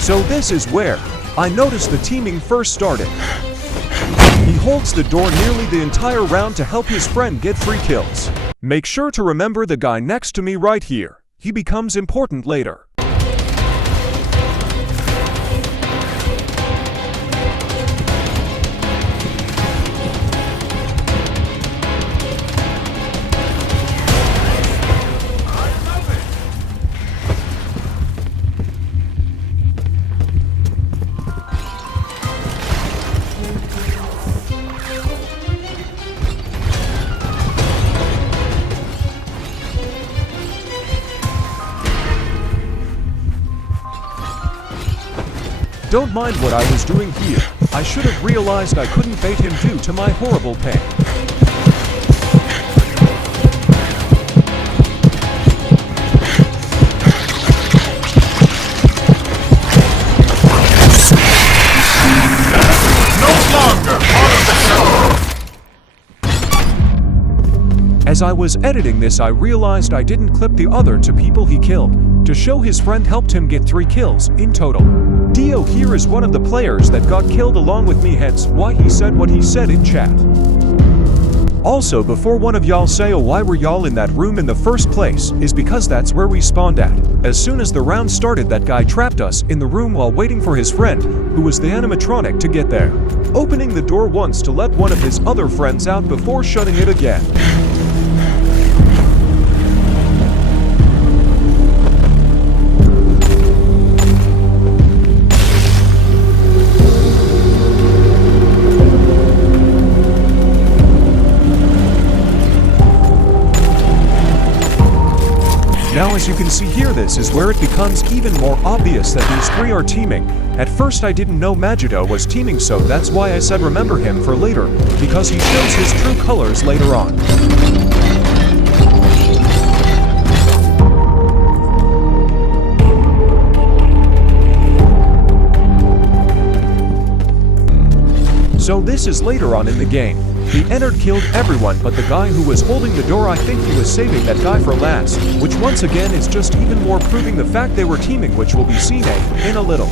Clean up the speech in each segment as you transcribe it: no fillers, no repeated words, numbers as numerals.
So this is where I noticed the teaming first started. He holds the door nearly the entire round to help his friend get free kills. Make sure to remember the guy next to me right here. He becomes important later. Don't mind what I was doing here. I should have realized I couldn't bait him due to my horrible pain. As I was editing this, I realized I didn't clip the other two people he killed. To show his friend helped him get 3 kills in total. Dio here is one of the players that got killed along with me, hence why he said what he said in chat. Also, before one of y'all say, oh, why were y'all in that room in the first place, is because that's where we spawned at. As soon as the round started, that guy trapped us in the room while waiting for his friend, who was the animatronic, to get there. Opening the door once to let one of his other friends out before shutting it again. Now, as you can see here, this is where it becomes even more obvious that these 3 are teaming. At first I didn't know Magido was teaming, so that's why I said remember him for later, because he shows his true colors later on. So this is later on in the game. He entered, killed everyone but the guy who was holding the door. I think he was saving that guy for last, which once again is just even more proving the fact they were teaming, which will be seen in a little.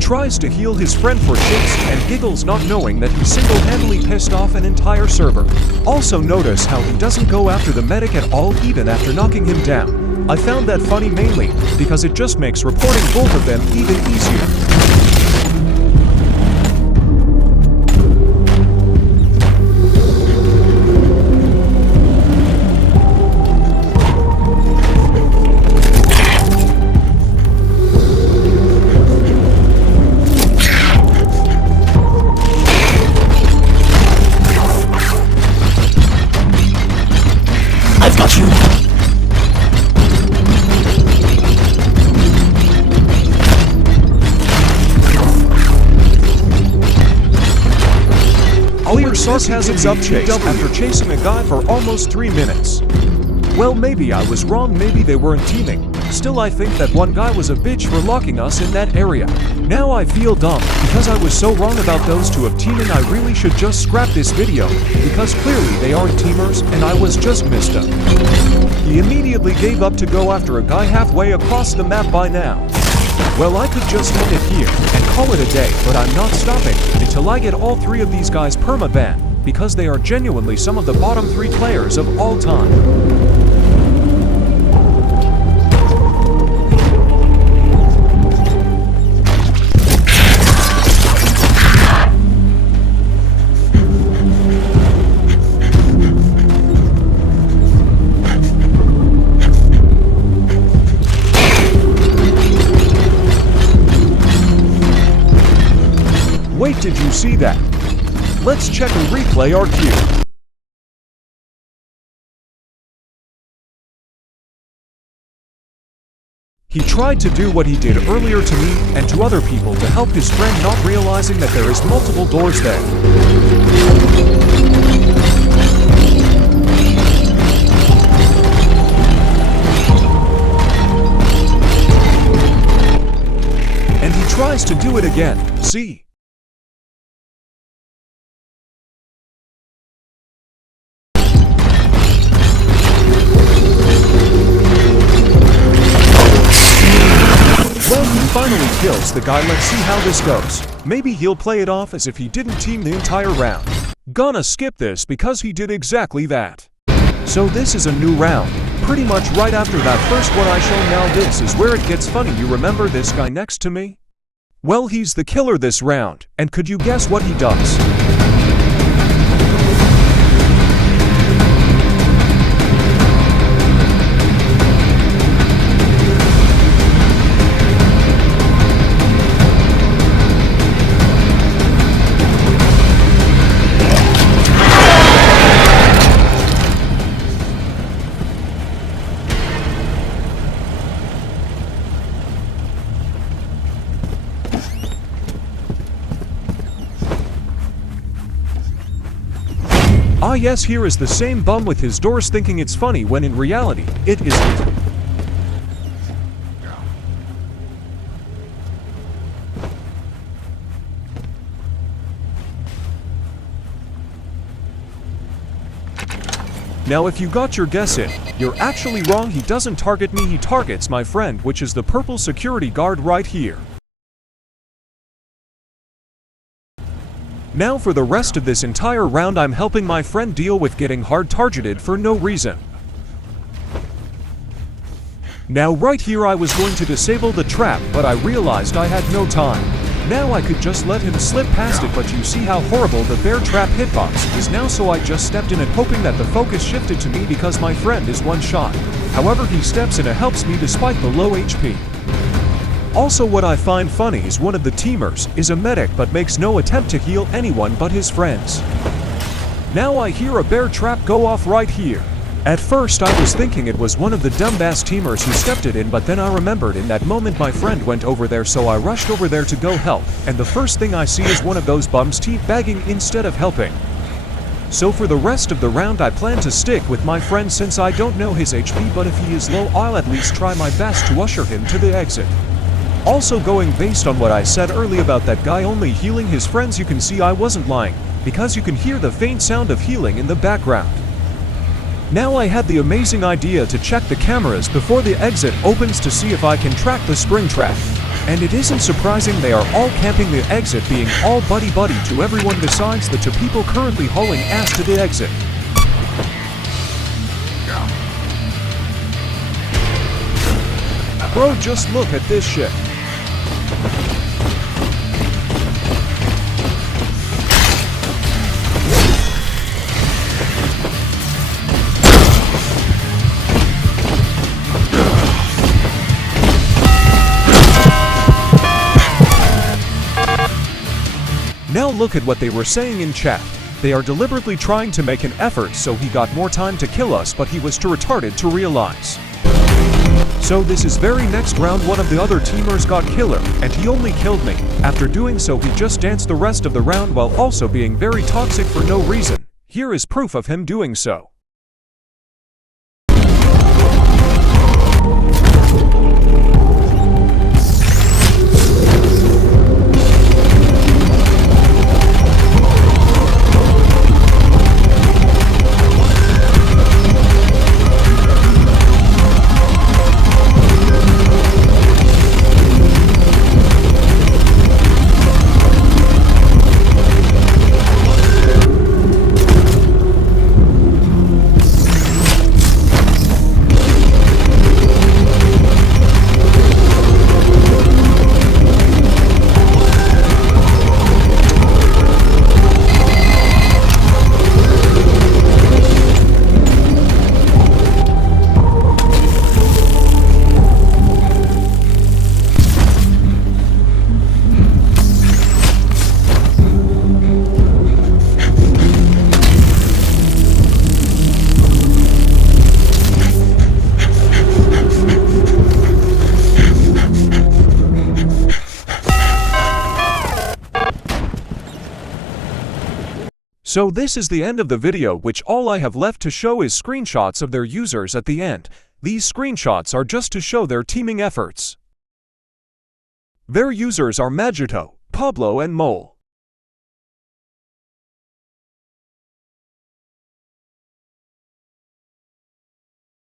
Tries to heal his friend for shits and giggles, not knowing that he single-handedly pissed off an entire server. Also notice how he doesn't go after the medic at all even after knocking him down. I found that funny mainly because it just makes reporting both of them even easier. Sarcasm's chase after chasing a guy for almost 3 minutes. Well, maybe I was wrong, maybe they weren't teaming. Still, I think that one guy was a bitch for locking us in that area. Now I feel dumb, because I was so wrong about those 2 of teaming. I really should just scrap this video, because clearly they aren't teamers, and I was just missed up. He immediately gave up to go after a guy halfway across the map by now. Well, I could just end it here and call it a day, but I'm not stopping until I get all 3 of these guys perma-banned, because they are genuinely some of the bottom 3 players of all time. Wait, did you see that? Let's check and replay our cue. He tried to do what he did earlier to me and to other people to help his friend, not realizing that there is multiple doors there. tries to do it again. See? Well, he finally kills the guy. Let's see how this goes. Maybe he'll play it off as if he didn't team the entire round. Gonna skip this because he did exactly that. So this is a new round. Pretty much right after that first one I shown. Now this is where it gets funny. You remember this guy next to me? Well, he's the killer this round. And could you guess what he does? Ah yes, here is the same bum with his doors thinking it's funny when in reality, it isn't. Now if you got your guess in, you're actually wrong. He doesn't target me, he targets my friend, which is the purple security guard right here. Now for the rest of this entire round I'm helping my friend deal with getting hard targeted for no reason. Now right here I was going to disable the trap, but I realized I had no time. Now I could just let him slip past it, but you see how horrible the bear trap hitbox is now, so I just stepped in it hoping that the focus shifted to me because my friend is one shot. However, he steps in and helps me despite the low HP. Also, what I find funny is one of the teamers is a medic but makes no attempt to heal anyone but his friends. Now I hear a bear trap go off right here. At first I was thinking it was one of the dumbass teamers who stepped it in, but then I remembered in that moment my friend went over there, so I rushed over there to go help, and the first thing I see is one of those bums teabagging instead of helping. So for the rest of the round I plan to stick with my friend since I don't know his HP, but if he is low I'll at least try my best to usher him to the exit. Also, going based on what I said earlier about that guy only healing his friends, you can see I wasn't lying, because you can hear the faint sound of healing in the background. Now I had the amazing idea to check the cameras before the exit opens to see if I can track the spring trap. And it isn't surprising they are all camping the exit, being all buddy-buddy to everyone besides the two people currently hauling ass to the exit. Bro, just look at this shit. Now look at what they were saying in chat. They are deliberately trying to make an effort so he got more time to kill us, but he was too retarded to realize. So this is very next round one of the other teamers got killer, and he only killed me. After doing so he just danced the rest of the round while also being very toxic for no reason. Here is proof of him doing so. So this is the end of the video, which all I have left to show is screenshots of their users at the end. These screenshots are just to show their teaming efforts. Their users are Magito, Pablo and Mole.